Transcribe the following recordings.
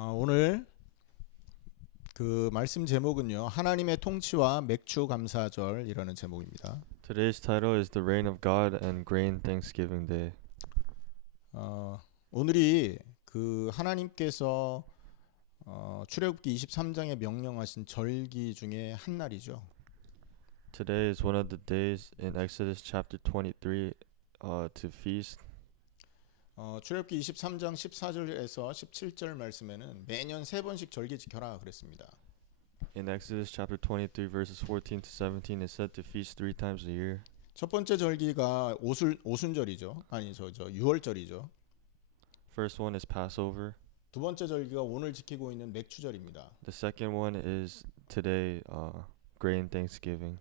오늘 그 말씀 제목은요. 하나님의 통치와 맥주 감사절이라는 제목입니다. Today's title is The Reign of God and Grain Thanksgiving Day. 오늘이 그 하나님께서 출애굽기 23장에 명령하신 절기 중에 한 날이죠. Today is one of the days in Exodus chapter 23 to feast. 출애굽기 23장 14절에서 17절 말씀에는 매년 세 번씩 절기 지켜라 그랬습니다. In Exodus chapter 23 verses 14 to 17 is said to feast 3 times a year. 첫 번째 절기가 오순절이죠. 아니 저 유월절이죠. First one is Passover. 두 번째 절기가 오늘 지키고 있는 맥주절입니다. The second one is today Grain Thanksgiving.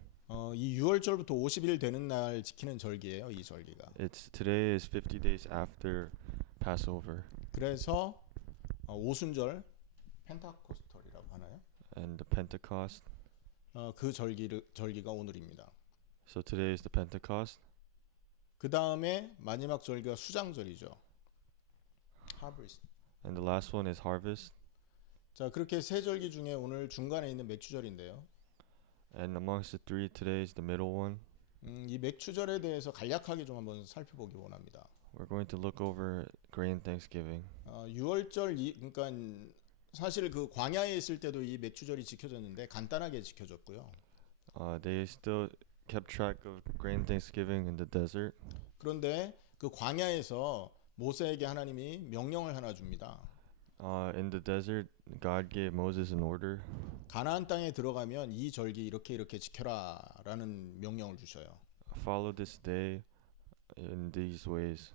이 6월절부터 50일 되는 날 지키는 절기예요. 이 절기가. Today is 50 days after Passover. 그래서 오순절 펜타코스털이라고 하나요? And the Pentecost. 그 절기가 오늘입니다. So today is the Pentecost. 그 다음에 마지막 절기가 수장절이죠. 하브리스트. And the last one is Harvest. 자, 그렇게 세 절기 중에 오늘 중간에 있는 맥주절인데요. And amongst the three, today is the middle one. 이 맥주절에 대해서 간략하게 좀 한번 살펴보기 원합니다. We're going to look over Grain Thanksgiving. 6월절 그러니까 사실 그 광야에 있을 때도 이 맥주절이 지켜졌는데 간단하게 지켜졌고요. They still kept track of Grain Thanksgiving in the desert. 그런데 그 광야에서 모세에게 하나님이 명령을 하나 줍니다. In the desert, God gave Moses an order. 가나안 땅에 들어가면 이 절기 이렇게 지켜라라는 명령을 주셔요. Follow this day in these ways.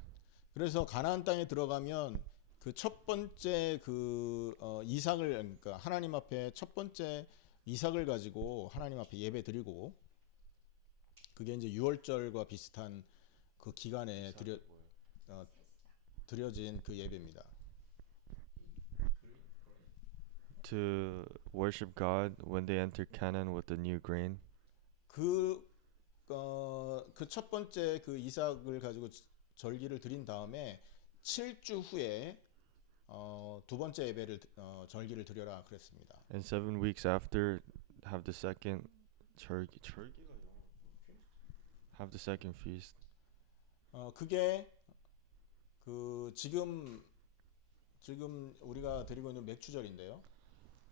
그래서 가나안 땅에 들어가면 그 첫 번째 그 이삭을 그러니까 하나님 앞에 첫 번째 이삭을 가지고 하나님 앞에 예배 드리고 그게 이제 유월절과 비슷한 그 기간에 드려진 그 예배입니다. To worship God when they enter Canaan with the new grain. 그 첫 번째 그 이삭을 가지고 절기를 드린 다음에 7주 후에 두 번째 예배를 절기를 드려라 그랬습니다. And 7 weeks after, have the second have the second feast. 그게 그 지금 우리가 드리고 있는 맥주절인데요.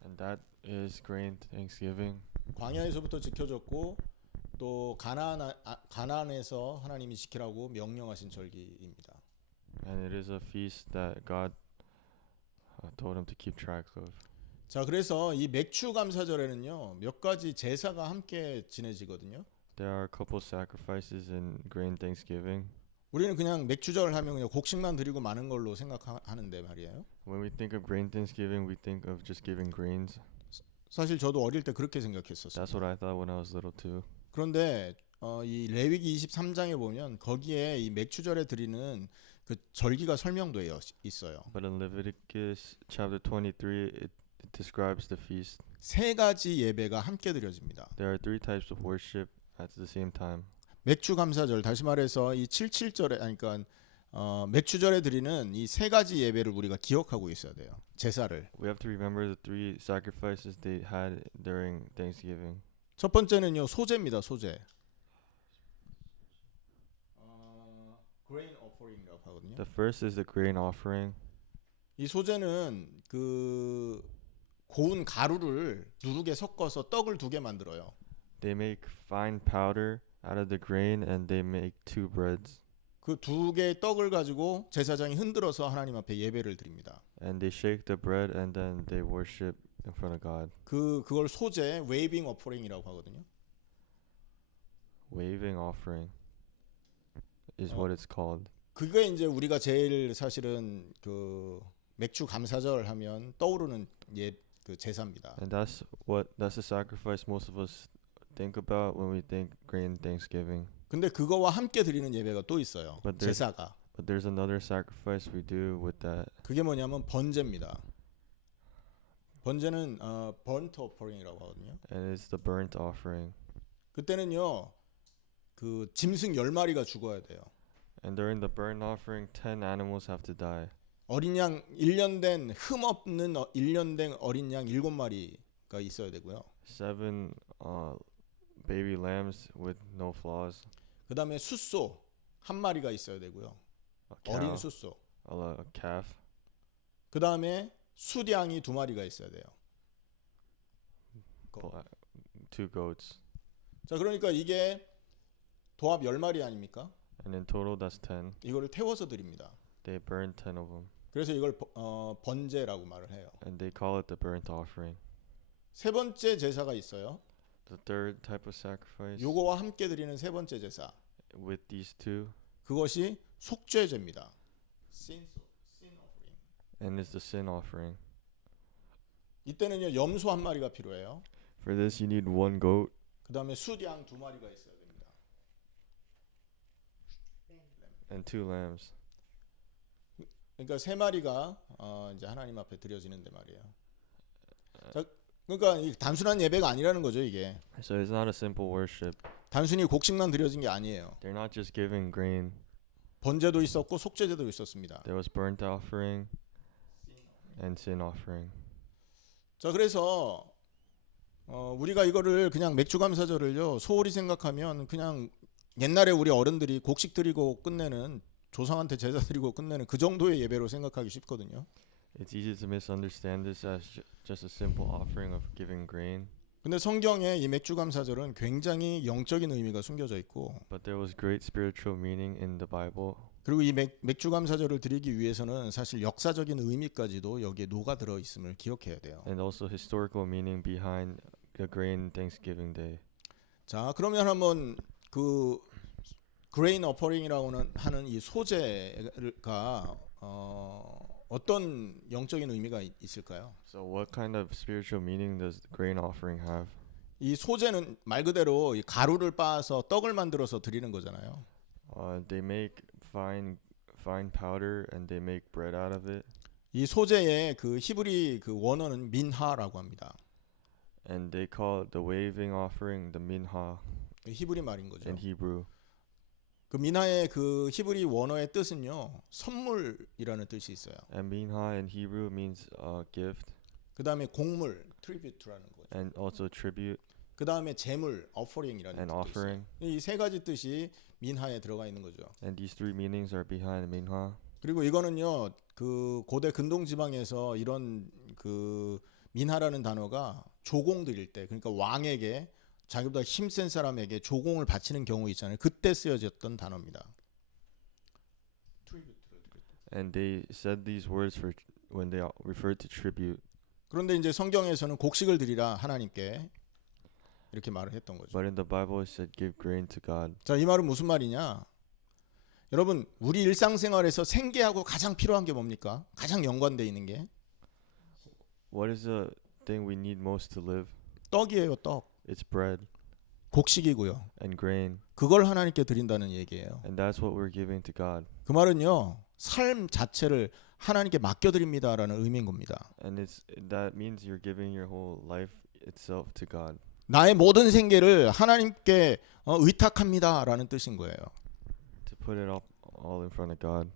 And that is Grain Thanksgiving. 광야에서부터 지켜졌고 또 가나안에서 하나님이 지키라고 명령하신 절기입니다. And it is a feast that God told him to keep track of. 자, 그래서 이 맥주 감사절에는요 몇 가지 제사가 함께 지내지거든요. There are a couple sacrifices in Grain Thanksgiving. 우리는 그냥 맥주절 하면 그냥 곡식만 드리고 마는 걸로 생각하는데 말이에요. When we think of Grain Thanksgiving, we think of just giving grains. 사실 저도 어릴 때 그렇게 생각했었어요. That's what I thought when I was little too. 그런데 이 레위기 23장에 보면 거기에 이 맥주절에 드리는 그 절기가 설명되어 있어요. But in Leviticus chapter 23, it describes the feast. 세 가지 예배가 함께 드려집니다. There are 3 types of worship at the same time. 맥주 감사절, 다시 말해서 이 77절에 그러니까 맥주절에 드리는 이 세 가지 예배를 우리가 기억하고 있어야 돼요. 제사를. We have to remember the 3 sacrifices they had during Thanksgiving. 첫 번째는요 소제입니다. 소제. grain offering이라고 하거든요. The first is the grain offering. 이 소제는 그 고운 가루를 누룩에 섞어서 떡을 2개 만들어요. They make fine powder out of the grain and they make 2 breads. 그 2개의 떡을 가지고 제사장이 흔들어서 하나님 앞에 예배를 드립니다. And they shake the bread and then they worship in front of God. 그걸 소제, waving offering이라고 하거든요. Waving offering is what it's called. 그게 이제 우리가 제일 사실은 그 맥주 감사절 하면 떠오르는 그 제사입니다. And that's the sacrifice most of us think about when we think Grain Thanksgiving. 근데 그거와 함께 드리는 예배가 또 있어요. But 제사가. But there's another sacrifice we do with that. 그게 뭐냐면 번제입니다. 번제는 burnt offering이라고 하거든요. And it's the burnt offering. 그때는요. 그 짐승 10마리가 죽어야 돼요. And during the burnt offering, 10 animals have to die. 어린 양 1년 된 흠 없는 1년 된 어린 양 7마리가 있어야 되고요. 7 baby lambs with no flaws. 그다음에 숫소 한 마리가 있어야 되고요. A 어린 cow, 숫소. a calf, 그다음에 숫양이 2마리가 있어야 돼요. bla- 2 goats, 자, 그러니까 이게 도합 10마리 아닙니까? and in total that's 10. 이거를 태워서 드립니다. They burned 10 of them, 그래서 이걸 번제라고 말을 해요. and they call it the burnt offering. 세 번째 제사가 있어요. The third type of sacrifice 요거와 함께 드리는 세 번째 제사. with these two, 그것이 속죄제입니다. Sin offering. and is the sin offering. 이때는요 염소 한 마리가 필요해요. For this you need 1 goat, 그다음에 숫양 2마리가 있어야 됩니다. and 2 lambs. 그러니까 세 마리가 이제 하나님 앞에 드려지는데 말이에요. 자, 그러니까 이 단순한 예배가 아니라는 거죠 이게. So it's not a simple worship. 단순히 곡식만 드려진 게 아니에요. They're not just giving grain. 번제도 있었고 속죄제도 있었습니다. There was burnt offering and sin offering. 자, 그래서 우리가 이거를 그냥 맥주 감사절을요 소홀히 생각하면 그냥 옛날에 우리 어른들이 곡식 드리고 끝내는 조상한테 제사 드리고 끝내는 그 정도의 예배로 생각하기 쉽거든요. It's easy to misunderstand this as just a simple offering of giving grain, 근데 성경에 이 맥주 감사절은 굉장히 영적인 의미가 숨겨져 있고 but there was great spiritual meaning in the Bible. 그리고 이 맥주 감사절을 드리기 위해서는 사실 역사적인 의미까지도 여기에 녹아 들어 있음을 기억해야 돼요. And also historical meaning behind the grain Thanksgiving Day. 자, 그러면 한번 그 그레인 어퍼링이라고 하는 이 소재가 어떤 영적인 의미가 있을까요? So what kind of spiritual meaning does the grain offering have? 이 소재는 말 그대로 이 가루를 빻아서 떡을 만들어서 드리는 거잖아요. They make fine powder and they make bread out of it. 이 소재의 그 히브리 그 원어는 민하라고 합니다. And they call the waving offering the minha 히브리 말인 거죠. in Hebrew. 그 민하의 그 히브리 원어의 뜻은요 선물이라는 뜻이 있어요. And minha in Hebrew means gift, 그 다음에 곡물 tribute라는 거죠. and also tribute 그 다음에 제물 offering이라는 and 뜻도 있어요. offering. 이 세 가지 뜻이 민하에 들어가 있는 거죠. And these 3 meanings are behind minha. 그리고 이거는요 그 고대 근동 지방에서 이런 그 민하라는 단어가 조공 드릴 때 그러니까 왕에게 자기보다 힘센 사람에게 조공을 바치는 경우 있잖아요. 그때 쓰여졌던 단어입니다. And they said these words for when they referred to tribute. 그런데 이제 성경에서는 곡식을 드리라 하나님께 이렇게 말을 했던 거죠. But in the Bible it said give grain to God. 자, 이 말은 무슨 말이냐? 여러분, 우리 일상생활에서 생계하고 가장 필요한 게 뭡니까? 가장 연관돼 있는 게 What is the thing we need most to live? 떡이에요, 떡. It's bread 곡식이고요. and grain. 그걸 하나님께 드린다는 얘기예요. And that's what we're giving to God. 그 말은요, 삶 자체를 하나님께 맡겨드립니다라는 의미인 겁니다. And that means you're giving your whole life itself to God. 나의 모든 생계를 하나님께 의탁합니다라는 뜻인 거예요. To put it up all in front of God.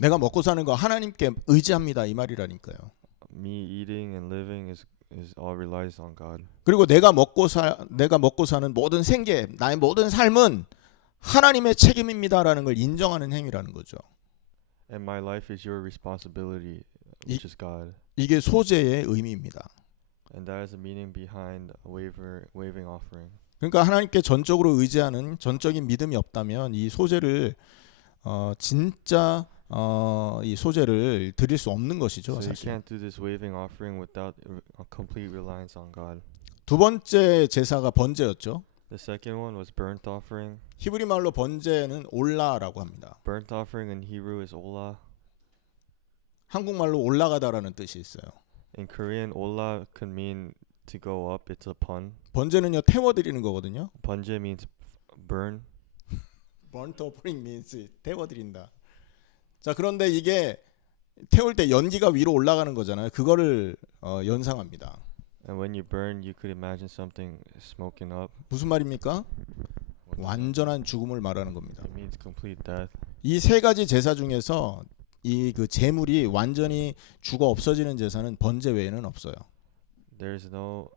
내가 먹고 사는 거 하나님께 의지합니다 이 말이라니까요. Me eating and living is all relies on God. 그리고 내가 먹고 사는 모든 생계, 나의 모든 삶은 하나님의 책임입니다라는 걸 인정하는 행위라는 거죠. And my life is your responsibility, which is God. 이게 소재의 의미입니다. And that is the meaning behind a waving offering. 그러니까 하나님께 전적으로 의지하는 전적인 믿음이 없다면 이 소재를 진짜 이 소재를 드릴 수 없는 것이죠. So you 사실. can't do this waving offering without a complete reliance on God. 두 번째 제사가 번제였죠. The second one was burnt offering. 히브리 말로 번제는 올라라고 합니다. Burnt offering in Hebrew is olah. 한국말로 올라가다라는 뜻이 있어요. In Korean, olah could mean to go up. It's a pun. 번제는요 태워드리는 거거든요. Bunje means burn. Burnt offering means 태워드린다. 자, 그런데 이게 태울 때 연기가 위로 올라가는 거잖아요. 그거를 연상합니다. And when you burn, you could imagine something smoking up. 무슨 말입니까? What's that? 완전한 죽음을 말하는 겁니다. It means complete death. 이 세 가지 제사 중에서 이 그 제물이 완전히 죽어 없어지는 제사는 번제 외에는 없어요. There's no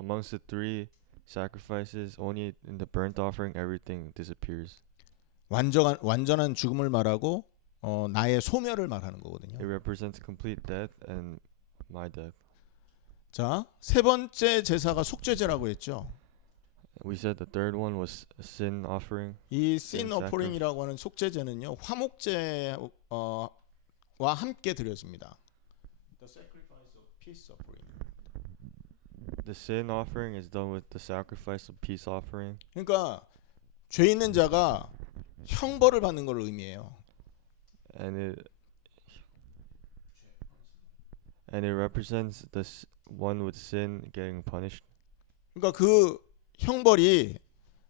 amongst the three sacrifices. Only in the burnt offering, everything disappears. 완전한 죽음을 말하고 나의 소멸을 말하는 It 거거든요. represents complete death and my death. 자, 세 번째 제사가 속죄제라고 했죠. We said the third one was a sin offering. 이 sin sacrifice. offering이라고 하는 속죄제는요, 화목제와 함께 드려집니다. The sacrifice of peace offering. The sin offering is done with the sacrifice of peace offering. 그러니까 죄 있는 자가 형벌을 받는 걸 의미해요. And it represents one with sin getting punished. 그러니까 그 형벌이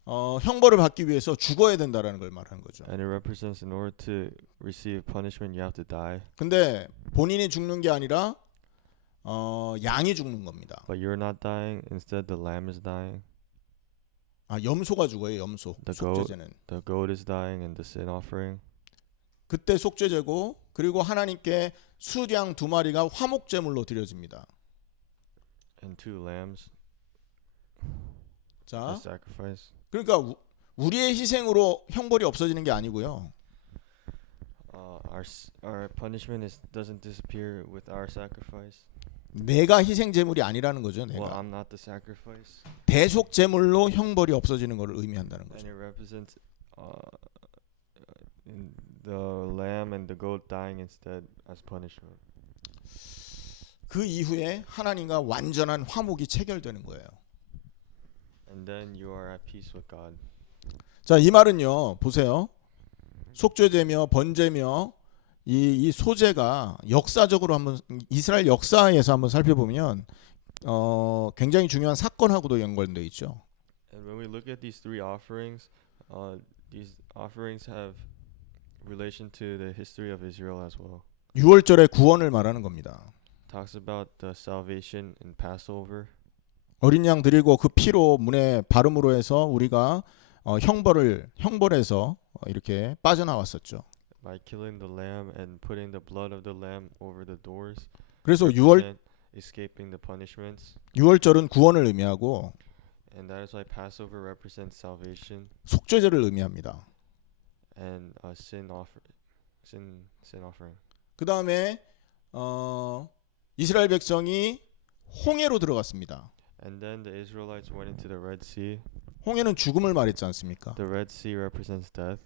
형벌을 받기 위해서 죽어야 된다라는 걸 말하는 거죠. And it represents in order to receive punishment, you have to die. 근데 본인이 죽는 게 아니라 양이 죽는 겁니다. But you're not dying. Instead, the lamb is dying. 아, 염소가 죽어요. 염소. The goat. 속죄제는. The goat is dying in the sin offering. 그때 속죄제고, 그리고 하나님께 수양 2마리가 화목제물로 드려집니다. And 2 lambs. 자, The sacrifice. 그러니까 우리의 희생으로 형벌이 없어지는 게 아니고요. Our punishment doesn't disappear with our sacrifice. 내가 희생 제물이 아니라는 거죠. Well, 내가 I'm not the sacrifice. 대속 제물로 형벌이 없어지는 것을 의미한다는 And 거죠. it represents in the lamb and the goat dying instead as punishment. 그 이후에 하나님과 완전한 화목이 체결되는 거예요. And then you are at peace with God. 자, 이 말은요. 보세요. 속죄제며 번제며 이 소제가 역사적으로 한번 이스라엘 역사에서 한번 살펴보면 굉장히 중요한 사건하고도 연관되어 있죠. And when we look at these 3 offerings, these offerings have relation to the history of Israel as well. 6월절의 구원을 말하는 겁니다. Talks about the salvation in Passover. 어린 양 드리고 그 피로 문에 바름으로 해서 우리가 형벌에서 이렇게 빠져나왔었죠. By killing the lamb and putting the blood of the lamb over the doors. 그래서 Escaping the punishments. 6월절은 구원을 의미하고 And that is why Passover represents salvation. 속죄제를 의미합니다. And a sin offering. 그 다음에 이스라엘 백성이 홍해로 들어갔습니다. And then the Israelites went into the Red Sea. 홍해는 죽음을 말했지 않습니까? The Red Sea represents death.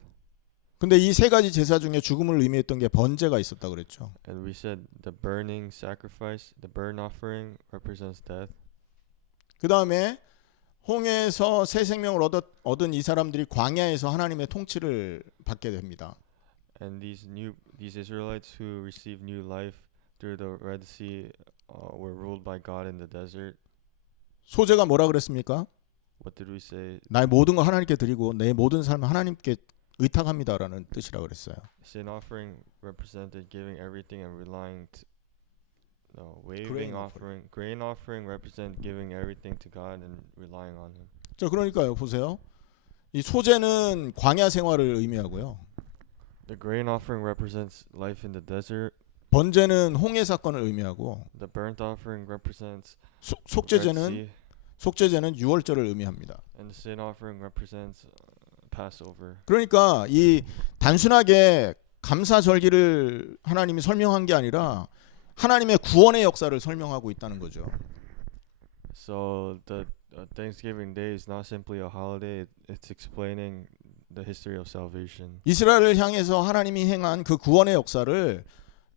근데 이 세 가지 제사 중에 죽음을 의미했던 게 번제가 있었다 그랬죠. And we said the burning sacrifice, the burnt offering represents death. 그 다음에 홍해에서 새 생명을 얻은 이 사람들이 광야에서 하나님의 통치를 받게 됩니다. And these Israelites who received new life through the Red Sea were ruled by God in the desert. 소제가 뭐라 그랬습니까? What did we say? 나의 모든 거 하나님께 드리고 내 모든 삶을 하나님께 의탁합니다라는 뜻이라 그랬어요. Sin offering represented giving everything and relying waving offering. Grain offering represent giving everything to God and relying on Him. 자, 그러니까요. 보세요. 이 소제는 광야 생활을 의미하고요. The grain offering represents life in the desert. 번제는 홍해 사건을 의미하고 The burnt offering represents 속죄제는 6월절을 의미합니다. and the sin offering represents Passover. 그러니까 이 단순하게 감사절기를 하나님이 설명한 게 아니라 하나님의 구원의 역사를 설명하고 있다는 거죠. So the Thanksgiving Day is not simply a holiday. It's explaining the history of salvation. 이스라엘을 향해서 하나님이 행한 그 구원의 역사를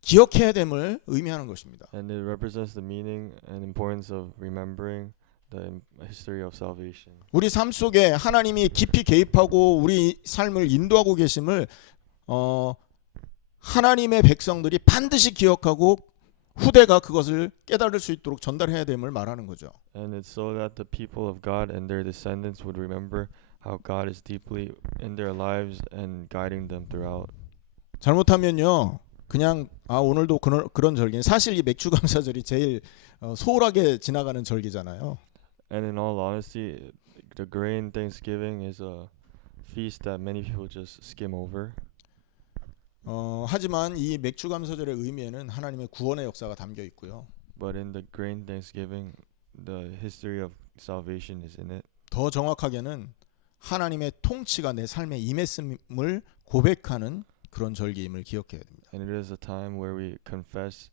기억해야 됨을 의미하는 것입니다. And it represents the meaning and importance of remembering the history of salvation. 우리 삶 속에 하나님이 깊이 개입하고 우리 삶을 인도하고 계심을 하나님의 백성들이 반드시 기억하고 후대가 그것을 깨달을 수 있도록 전달해야 됨을 말하는 거죠. And it's so that the people of God and their descendants would remember how God is deeply in their lives and guiding them throughout. 잘못하면요. 그냥 오늘도 그런 절기. 사실 이 맥주 감사절이 제일 소홀하게 지나가는 절기잖아요. And in all honesty, the grain Thanksgiving is a feast that many people just skim over. 하지만 이 맥주 감사절의 의미에는 하나님의 구원의 역사가 담겨 있고요. But in the grain Thanksgiving, the history of salvation is in it. 더 정확하게는 하나님의 통치가 내 삶에 임했음을 고백하는 그런 절기임을 기억해야 됩니다. And it is a time where we confess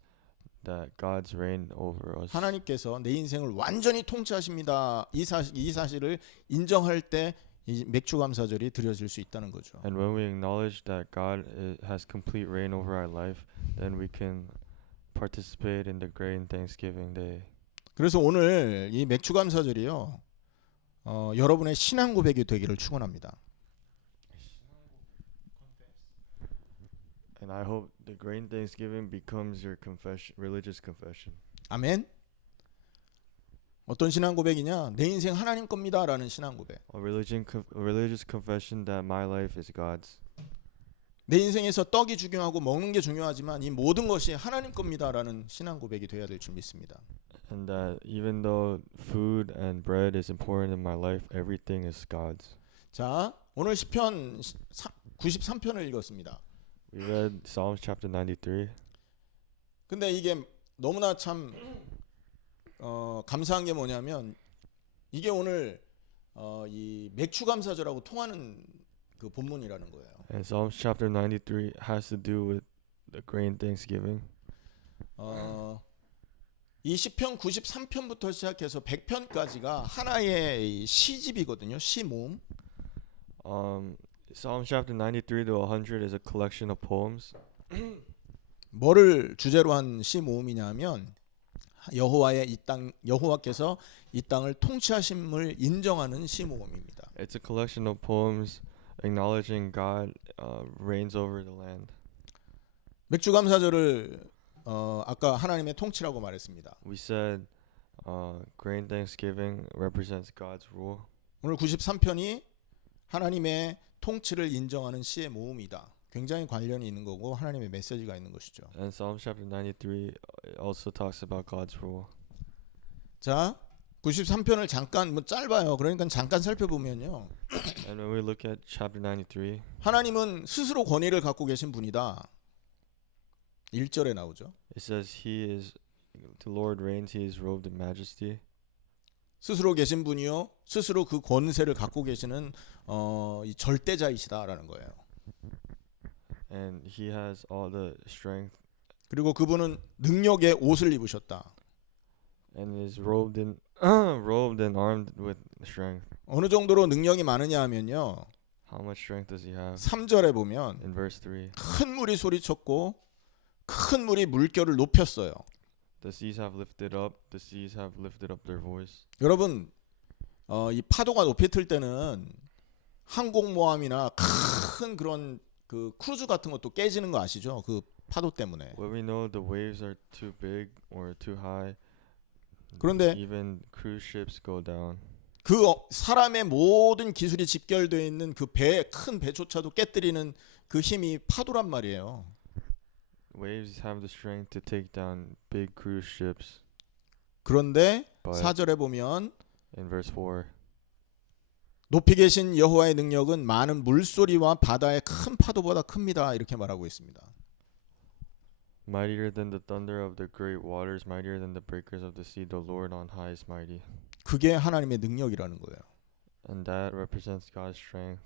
that God's reign over us. 하나님께서 내 인생을 완전히 통치하십니다. 이 사실을 인정할 때 이 맥주 감사절이 드려질 수 있다는 거죠. And when we acknowledge that God has complete reign over our life, then we can participate in the grain Thanksgiving day. 그래서 오늘 이 맥주 감사절이요, 여러분의 신앙 고백이 되기를 축원합니다. And I hope the grain Thanksgiving becomes your confession, religious confession. 아멘. 어떤 신앙 고백이냐? 내 인생 하나님 겁니다라는 신앙 고백. A religious confession that my life is God's. 내 인생에서 떡이 중요하고 먹는 게 중요하지만 이 모든 것이 하나님 겁니다라는 신앙 고백이 되어야 될 줄 믿습니다. And that even though food and bread is important in my life, everything is God's. 자, 오늘 시편 93편을 읽었습니다. We read Psalms chapter 93. 근데 이게 너무나 참 감사한 게 뭐냐면 이게 오늘 이 맥주 감사절하고 통하는 그 본문이라는 거예요. And Psalms chapter 93 has to do with the grain Thanksgiving. 이 시편 93편부터 시작해서 100편까지가 하나의 시집이거든요. 시모음. Psalms chapter 93 to 100 is a collection of poems. 뭐를 주제로 한 시모음이냐면 여호와께서 이 땅을 통치하심을 인정하는 시모음입니다. It's a collection of poems acknowledging God reigns over the land. 맥주 감사절을 아까 하나님의 통치라고 말했습니다. We said grain Thanksgiving represents God's rule. 오늘 93편이 하나님의 통치를 인정하는 시의 모음이다. 굉장히 관련이 있는 거고 하나님의 메시지가 있는 것이죠. And Psalm chapter 93 also talks about God's rule. 자, 93편을 잠깐 짧아요. 그러니까 잠깐 살펴보면요. And when we look at chapter 93, 하나님은 스스로 권위를 갖고 계신 분이다. 1절에 나오죠. it says the Lord reigns, he is robed in majesty. 스스로 계신 분이요. 스스로 그 권세를 갖고 계시는 이 절대자이시다라는 거예요. And he has all the strength. 그리고 그분은 능력의 옷을 입으셨다. And is robed and armed with strength. 어느 정도로 능력이 많으냐 하면요. How much strength does he have? 3절에 보면 In verse 3, 큰 물이 소리쳤고 큰 물이 물결을 높였어요. the seas have lifted up their voice. 여러분, 이 파도가 높이 틀 때는 항공모함이나 큰 그런 그 크루즈 같은 것도 깨지는 거 아시죠? 그 파도 때문에. When we know the waves are too big or too high, 그런데 even cruise ships go down. 그 사람의 모든 기술이 집결되어 있는 그 큰 배조차도 깨뜨리는 그 힘이 파도란 말이에요. Waves have the strength to take down big cruise ships. 그런데 But 4절에 보면 in verse 4, 높이 계신 여호와의 능력은 많은 물소리와 바다의 큰 파도보다 큽니다. 이렇게 말하고 있습니다. mightier than the thunder of the great waters, mightier than the breakers of the sea, the Lord on high is mighty. 그게 하나님의 능력이라는 거예요. And that represents God's strength.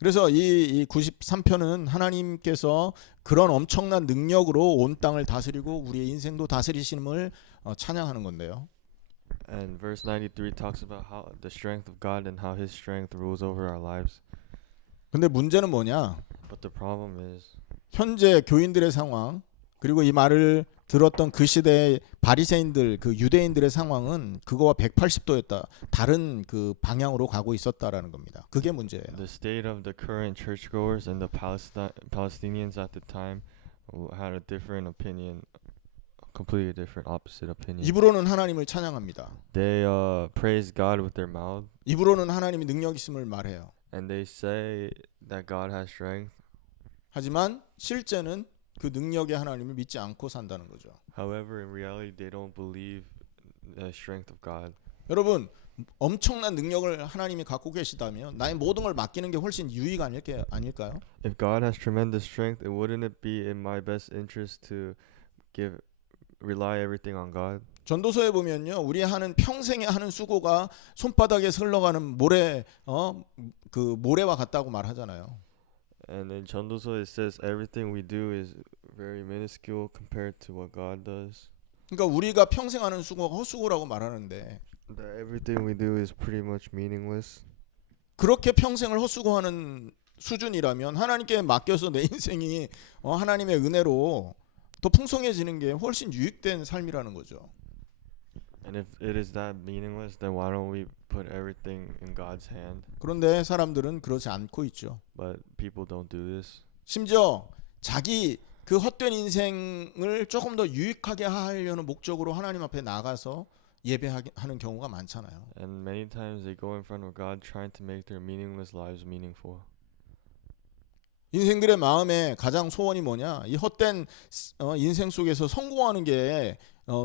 그래서 이 93편은 하나님께서 그런 엄청난 능력으로 온 땅을 다스리고 우리의 인생도 다스리심을 찬양하는 건데요. And verse 93 talks about how the strength of God and how his strength rules over our lives. 근데 문제는 뭐냐? But the problem is 현재 교인들의 상황 그리고 이 말을 들었던 그 시대의 바리새인들 그 유대인들의 상황은 그거와 180도였다. 다른 그 방향으로 가고 있었다라는 겁니다. 그게 문제예요. the state of the current churchgoers and the Palestinians at the time had a different opinion, completely different opposite opinion. 입으로는 하나님을 찬양합니다. They praise God with their mouth 입으로는 하나님이 능력 있음을 말해요. and they say that God has strength. 하지만 실제는 그 능력의 하나님을 믿지 않고 산다는 거죠. However, in reality, they don't believe the strength of God. 여러분, 엄청난 능력을 하나님이 갖고 계시다면 나의 모든 걸 맡기는 게 훨씬 유익 아닐까요? If God has tremendous strength, wouldn't it be in my best interest to rely everything on God? 전도서에 보면요, 우리 하는 평생에 하는 수고가 손바닥에 흘러가는 그 모래와 같다고 말하잖아요. And in 전도서 it says everything we do is very minuscule compared to what God does. 그러니까 우리가 평생 하는 수고가 헛수고라고 말하는데 That everything we do is pretty much meaningless. 그렇게 평생을 헛수고하는 수준이라면 하나님께 맡겨서 내 인생이 하나님의 은혜로 더 풍성해지는 게 훨씬 유익된 삶이라는 거죠. And if it is that meaningless, then why don't we put everything in God's hand? 그런데 사람들은 그렇지 않고 있죠. But people don't do this. 심지어 자기 그 헛된 인생을 조금 더 유익하게 하려는 목적으로 하나님 앞에 나가서 예배하는 경우가 많잖아요. And many times they go in front of God trying to make their meaningless lives meaningful. 인생들의 마음에 가장 소원이 뭐냐? 이 헛된 인생 속에서 성공하는 게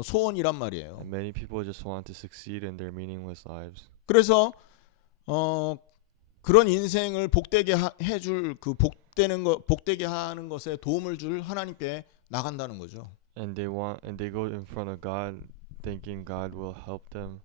소원이란 말이에요. And many people just want to succeed in their meaningless lives. 그래서 그런 인생을 복되게 해줄 그 복되게 하는 것에 도움을 줄 하나님께 나간다는 거죠. And they go in front of God thinking God will help them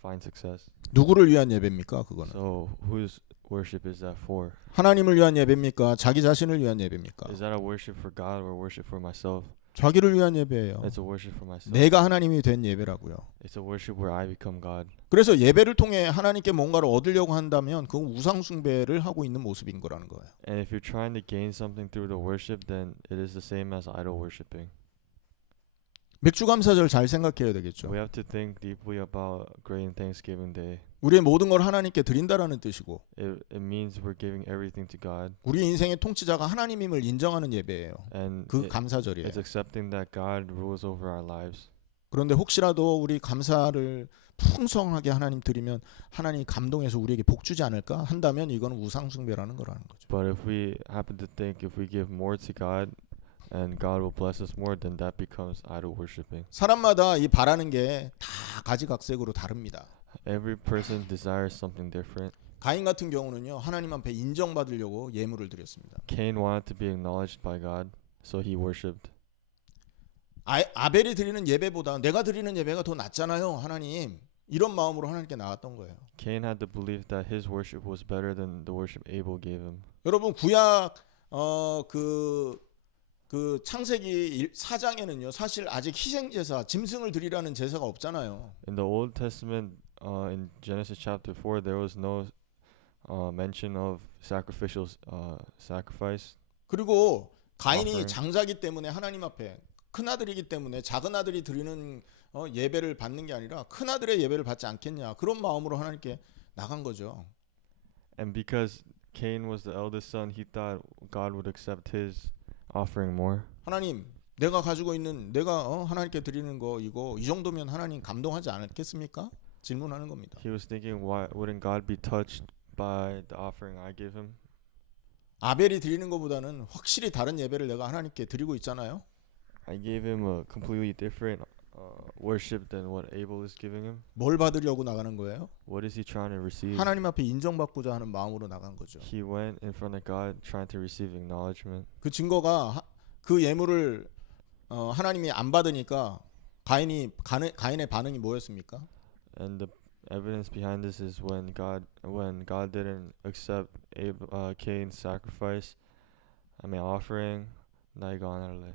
find success. 누구를 위한 예배입니까? 그거는 So whose worship is that for? 하나님을 위한 예배입니까? 자기 자신을 위한 예배입니까? Is that a worship for God or worship for myself? 자기를 위한 예배예요. It's a worship for myself. 내가 하나님이 된 예배라고요. It's a worship where I become God. 그래서 예배를 통해 하나님께 뭔가를 얻으려고 한다면 그건 우상 숭배를 하고 있는 모습인 거라는 거예요. And if you're trying to gain something through the worship, then it is the same as idol worshiping. 맥주 감사절 잘 생각해야 되겠죠. We have to think deeply about Great Thanksgiving Day. 우리의 모든 걸 하나님께 드린다라는 뜻이고 It means we're giving everything to God. 우리 인생의 통치자가 하나님임을 인정하는 예배예요. And 그 감사절이에요. it's accepting that God rules over our lives. 그런데 혹시라도 우리 감사를 풍성하게 하나님 드리면 하나님이 감동해서 우리에게 복 주지 않을까 한다면 이건 우상 숭배라는 거라는 거죠. But if we happen to think if we give more to God and God will bless us more, then that becomes idol worshiping. 사람마다 이 바라는 게 다 가지각색으로 다릅니다. Every person desires something different. 가인 같은 경우는요 하나님 앞에 인정받으려고 예물을 드렸습니다. Cain wanted to be acknowledged by God, so he worshipped. 아벨이 드리는 예배보다 내가 드리는 예배가 더 낫잖아요 하나님, 이런 마음으로 하나님께 나갔던 거예요. Cain had the belief that his worship was better than the worship Abel gave him. 여러분 구약 그 창세기 4장에는요 사실 아직 희생제사 짐승을 드리라는 제사가 없잖아요. In the Old Testament, in Genesis chapter 4, there was no mention of sacrificial sacrifice. 그리고 가인이 offering. 장자기 때문에 하나님 앞에 큰아들이기 때문에 작은아들이 드리는 예배를 받는 게 아니라 큰아들의 예배를 받지 않겠냐 그런 마음으로 하나님께 나간 거죠. And because Cain was the eldest son, he thought God would accept his offering more. 하나님 내가 가지고 있는 내가 하나님께 드리는 거 이거 이 정도면 하나님 감동하지 않겠습니까? 질문하는 겁니다. He was thinking, why wouldn't God be touched by the offering I give him? 아벨이 드리는 것보다는 확실히 다른 예배를 내가 하나님께 드리고 있잖아요. I gave him a completely different worship than what Abel is giving him. 뭘 받으려고 나가는 거예요? What is he trying to receive? 하나님 앞에 인정받고자 하는 마음으로 나간 거죠. He went in front of God trying to receive acknowledgement. 그 증거가 그 예물을 하나님이 안 받으니까 가인의 반응이 뭐였습니까? And the evidence behind this is when God didn't accept Cain's sacrifice, offering, 나 이거 안 할래.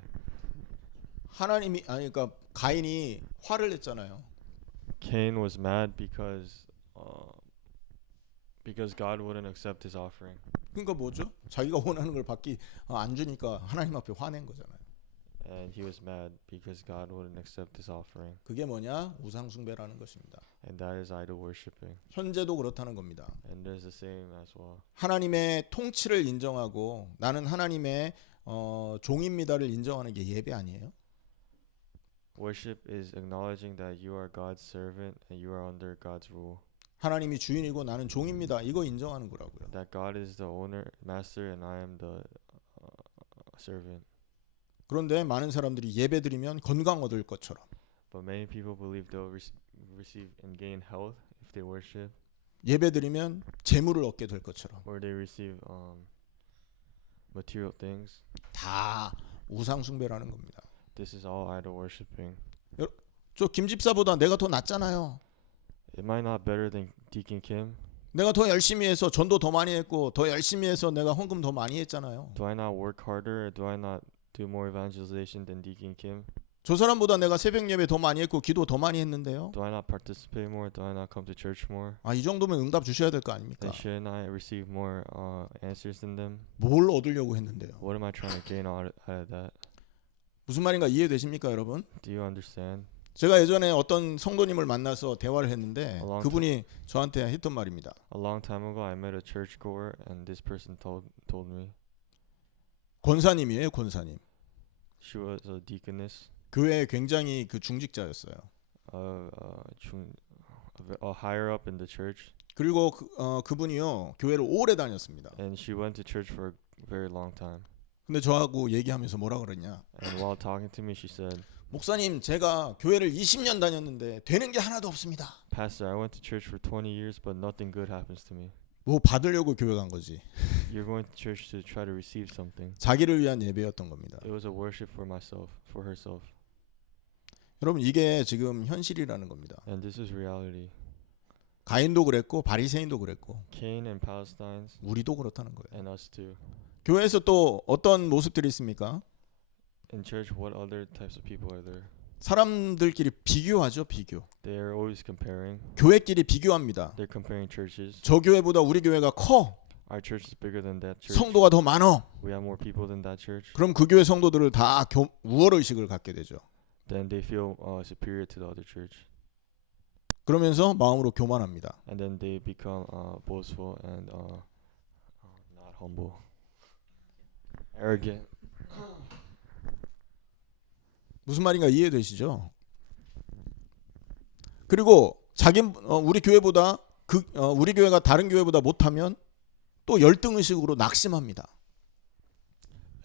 그러니까 가인이 화를 냈잖아요. Cain was mad because God wouldn't accept his offering. 그러니까 뭐죠? 자기가 원하는 걸 받기 안 주니까 하나님 앞에 화낸 거잖아요. And he was mad because God wouldn't accept his offering. 그게 뭐냐? 우상 숭배라는 것입니다. And that is idol worshiping. 현재도 그렇다는 겁니다. And there's the same as well. 하나님의 통치를 인정하고 나는 하나님의 종입니다를 인정하는 게 예배 아니에요? Worship is acknowledging that you are God's servant and you are under God's rule. 하나님이 주인이고 나는 종입니다. 이거 인정하는 거라고요. That God is the owner, master, and I am the servant. 그런데 많은 사람들이 예배드리면 건강 얻을 것처럼 But many people believe they'll receive and gain health if they worship 예배드리면 재물을 얻게 될 것처럼 or they receive material things. 다 우상 숭배라는 겁니다. This is all idol worshiping. 저 김집사보다 내가 더 낫잖아요. Am I not better than Deacon Kim? 내가 더 열심히 해서 전도 더 많이 했고 더 열심히 해서 내가 헌금 더 많이 했잖아요. Do I not work harder? Or do I not do more evangelization than Deacon Kim? 저 사람보다 내가 새벽 예배 더 많이 했고 기도 더 많이 했는데요. Do I not participate more? Do I not come to church more? 아, 이 정도면 응답 주셔야 될 거 아닙니까? Then shouldn't I receive more answers than them? 뭘 얻으려고 했는데요? What am I trying to gain out of that? 무슨 말인가 이해되십니까, 여러분? Do you understand? 제가 예전에 어떤 성도님을 만나서 대화를 했는데 A long 그분이 저한테 했던 말입니다. A long time ago, I met a churchgoer, and this person told me 권사님이에요, 권사님. she was a deaconess, 교회에 굉장히 그 중직자였어요. a higher up in the church, 그리고 그분이요 교회를 오래 다녔습니다. and she went to church for a very long time. 근데 저하고 얘기하면서 뭐라 그랬냐? And while talking to me, she said, 목사님, 제가 교회를 20년 다녔는데 되는 게 하나도 없습니다. "Pastor, I went to church for 20 years, but nothing good happens to me." 뭐 받으려고 교회 간 거지. You're going to church to try to receive something. 자기를 위한 예배였던 겁니다. It was a worship for myself, for herself. 여러분, 이게 지금 현실이라는 겁니다. And this is reality. 가인도 그랬고 바리새인도 그랬고 Cain and Palestinians, 우리도 그렇다는 거예요. and us too. 교회에서 또 어떤 모습들이 있습니까? In church, what other types of people are there? 사람들끼리 비교하죠, 비교. They are always comparing. 교회끼리 비교합니다. They're comparing churches. 저 교회보다 우리 교회가 커. Our church is bigger than that church. 성도가 더 많어. We have more people than that church. 그럼 그 교회 성도들을 다 우월 의식을 갖게 되죠. Then they feel superior to the other church. 그러면서 마음으로 교만합니다. And then they become boastful and not humble, arrogant. 무슨 말인가 이해되시죠? 그리고 우리 교회보다 우리 교회가 다른 교회보다 못하면 또 열등 의식으로 낙심합니다.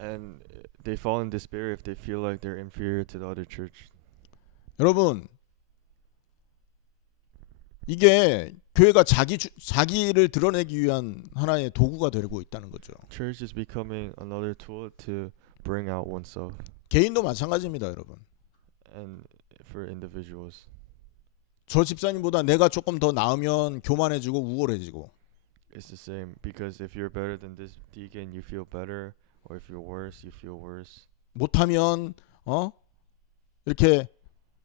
And they fall in despair if they feel like they're inferior to the other church. 여러분, 이게 교회가 자기를 드러내기 위한 하나의 도구가 되고 있다는 거죠. Church is becoming another tool to bring out oneself. 개인도 마찬가지입니다, 여러분. And for individuals. 저 집사님보다 내가 조금 더 나으면 교만해지고 우월해지고. It's the same because if you're better than this deacon, you feel better, or if you're worse, you feel worse. 못하면 이렇게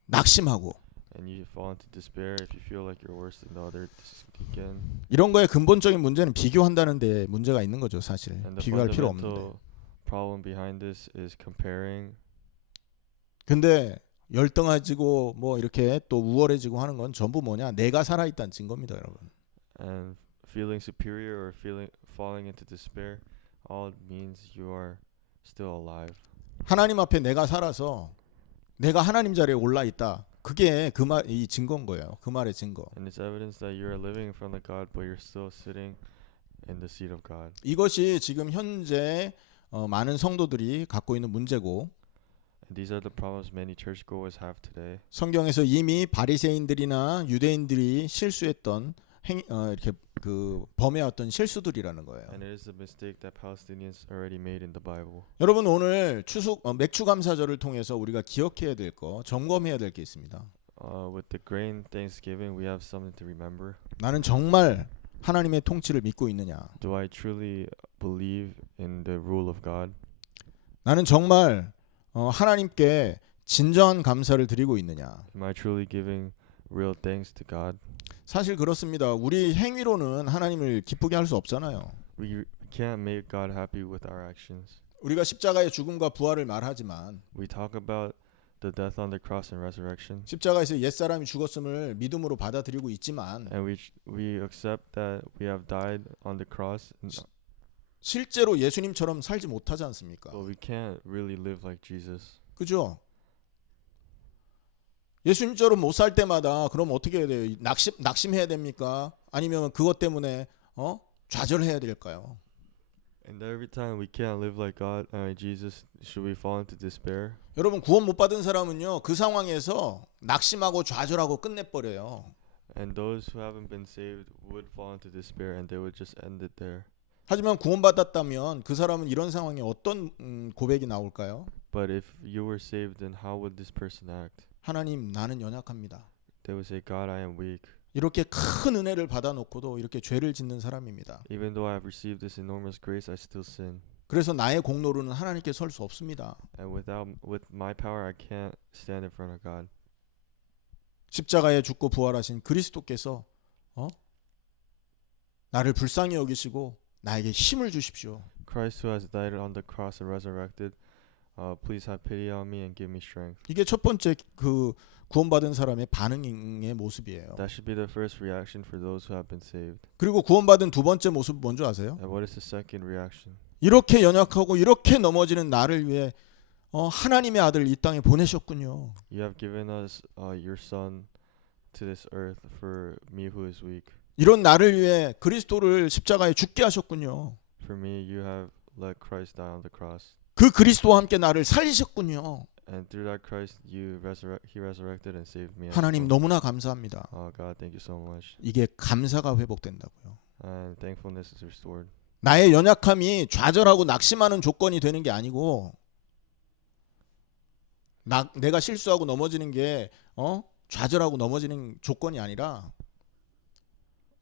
낙심하고. And you fall into despair if you feel like you're worse than the other deacon. 이런 거의 근본적인 문제는 비교한다는 데 문제가 있는 거죠, 사실. And the 비교할 필요 fundamental 없는데. problem behind this is comparing. 근데 열등해지고 뭐 이렇게 또 우월해지고 하는 건 전부 뭐냐? 내가 살아있다는 증거입니다, 여러분. And feeling superior or falling into despair, all it means you are still alive. 하나님 앞에 내가 살아서 내가 하나님 자리에 올라 있다. 그게 이 증거인 거예요. 그 말의 증거. And it's evidence that you are living in front of God, but you're still sitting in the seat of God. 이것이 지금 현재 많은 성도들이 갖고 있는 문제고, And these are the problems many churchgoers have today. 성경에서 이미 바리새인들이나 유대인들이 실수했던 이렇게 범해왔던 실수들이라는 거예요. And it is the mistake that Palestinians already made in the Bible. 여러분, 오늘 맥주감사절을 통해서 우리가 기억해야 될 거, 점검해야 될 게 있습니다. With the grain Thanksgiving, we have something to remember. 나는 정말 하나님의 통치를 믿고 있느냐? Do I truly believe in the rule of God? 나는 정말 하나님께 진정한 감사를 드리고 있느냐? Am I truly giving real thanks to God? 사실 그렇습니다. 우리 행위로는 하나님을 기쁘게 할 수 없잖아요. We can't make God happy with our actions. 우리가 십자가의 죽음과 부활을 말하지만 We talk about the death on the cross and resurrection, 십자가에서 옛사람이 죽었음을 믿음으로 받아들이고 있지만 and we accept that we have died on the cross, 실제로 예수님처럼 살지 못하지 않습니까? but we can't really live like Jesus. 그죠? 예수님처럼 못 살 때마다 그럼 어떻게 해야 돼요? 낙심해야 됩니까? 아니면 그것 때문에 좌절해야 될까요? And every time we can't live like God, Jesus, should we fall into despair? 여러분, 구원 못 받은 사람은요, 그 상황에서 낙심하고 좌절하고 끝내버려요. And those who haven't been saved would fall into despair and they would just end it there. 하지만 구원받았다면 그 사람은 이런 상황에 어떤 고백이 나올까요? But if you were saved, then how would this person act? 하나님, 나는 연약합니다. They would say, God, I am weak. 이렇게 큰 은혜를 받아놓고도 이렇게 죄를 짓는 사람입니다. Even though I have received this enormous grace, I still sin. 그래서 나의 공로로는 하나님께 설 수 없습니다. And with my power, I can't stand in front of God. 십자가에 죽고 부활하신 그리스도께서 나를 불쌍히 여기시고 나에게 힘을 주십시오. Christ, who has died on the cross and resurrected, please have pity on me and give me strength. 이게 첫 번째 그 구원받은 사람의 반응의 모습이에요. That should be the first reaction for those who have been saved. 그리고 구원받은 두 번째 모습 뭔지 아세요? And what is the second reaction? 이렇게 연약하고 이렇게 넘어지는 나를 위해 하나님의 아들 이 땅에 보내셨군요. You have given us your son to this earth for me who is weak. 이런 나를 위해 그리스도를 십자가에 죽게 하셨군요. For me, you have let Christ die on the cross. 그 그리스도와 함께 나를 살리셨군요. And through that Christ, he resurrected and saved me. 하나님 너무나 감사합니다. Oh God, thank you so much. 이게 감사가 회복된다고요. And thankfulness is restored. 나의 연약함이 좌절하고 낙심하는 조건이 되는 게 아니고 내가 실수하고 넘어지는 게 좌절하고 넘어지는 조건이 아니라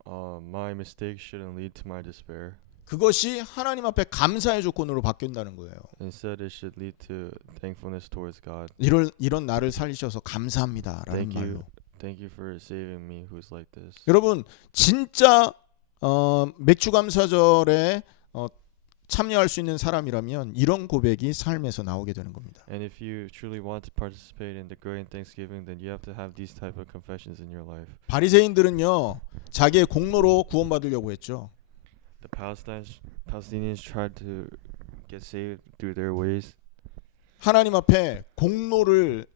My mistakes shouldn't lead to my despair. 그것이 하나님 앞에 감사의 조건으로 바뀐다는 거예요. Instead, it should lead to thankfulness towards God. 이런 나를 살리셔서 감사합니다라는 말로. Thank you for saving me who's like this. 여러분 진짜 맥주감사절에 참여할 수 있는 사람이라면 이런 고백이 삶에서 나오게 되는 겁니다. And if you truly want to participate in the great Thanksgiving, then you have to have these type of confessions in your life. 바리새인들은요 자기의 공로로 구원받으려고 했죠. The Palestinians tried to get saved through their ways. 하나님 앞에 공로를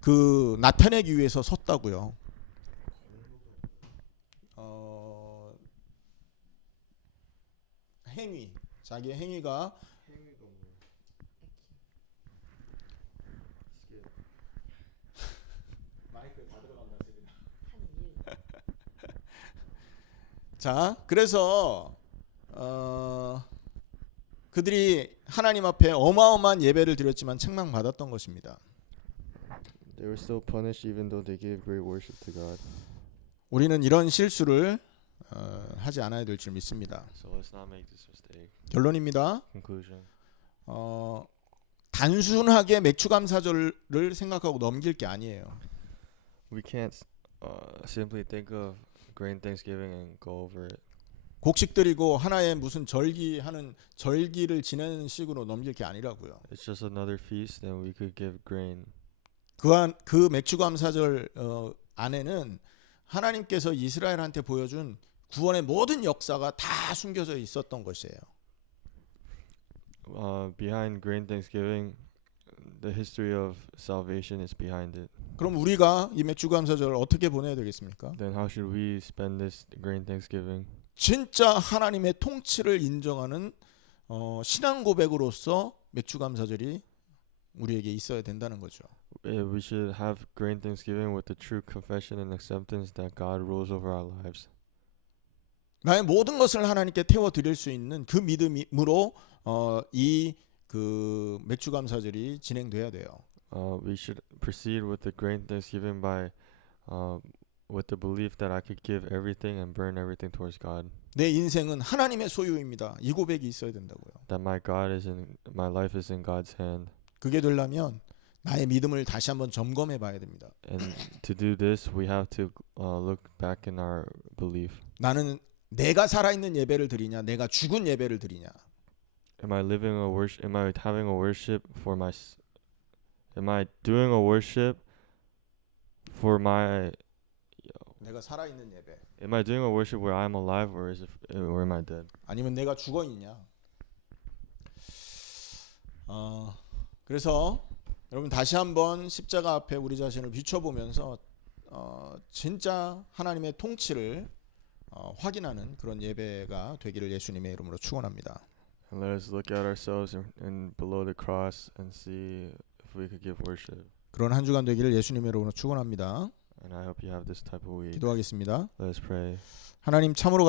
그 나타내기 위해서 섰다고요. 행위, 자기의 행위가 마이크에 다 들어간다. 자, 그래서 그들이 하나님 앞에 어마어마한 예배를 드렸지만 책망받았던 것입니다. They were still punished even though they gave great worship to God. 우리는 이런 실수를 하지 않아야 될 줄 믿습니다. So let's not make this mistake. 결론입니다. Conclusion. 단순하게 맥주감사절을 생각하고 넘길 게 아니에요. We can't simply think of Great Thanksgiving and go over it. 곡식 드리고 하나의 무슨 절기를 지내는 식으로 넘길 게 아니라고요. It's just another feast, and we could give grain. 그 맥주감사절 안에는 하나님께서 이스라엘한테 보여준 구원의 모든 역사가 다 숨겨져 있었던 것이에요. Behind Great Thanksgiving, the history of salvation is behind it. 그럼 우리가 이 맥주감사절을 어떻게 보내야 되겠습니까? Then how should we spend this Great Thanksgiving? 진짜 하나님의 통치를 인정하는 신앙 고백으로서 맥주감사절이 우리에게 있어야 된다는 거죠. We should have Great Thanksgiving with the true confession and acceptance that God rules over our lives. 나의 모든 것을 하나님께 태워 드릴 수 있는 그 믿음으로 이 그 맥주감사절이 진행돼야 돼요. We should proceed with the Great Thanksgiving by with the belief that I could give everything and burn everything towards God. 내 인생은 하나님의 소유입니다. 이 고백이 있어야 된다고요. That my life is in God's hand. 그게 되려면 나의 믿음을 다시 한번 점검해 봐야 됩니다. And to do this, we have to look back in our belief. 나는 내가 살아있는 예배를 드리냐, 내가 죽은 예배를 드리냐. Am I living a worship? Am I having a worship for my? Am I doing a worship for my? 내가 살아있는 예배. Am I doing a worship where I'm alive, or am I dead? 아니면 내가 죽어 있냐. 그래서 여러분 다시 한번 십자가 앞에 우리 자신을 비춰보면서 진짜 하나님의 통치를 확인하는 그런 예배가 되기를 예수님의 이름으로 축원합니다. And let us look at ourselves and below the cross and see if we could give worship. 그런 한 주간 되기를 예수님의 이름으로 축원합니다. And I hope you have this type of week. 기도하겠습니다. Let us pray. 하나님 참으로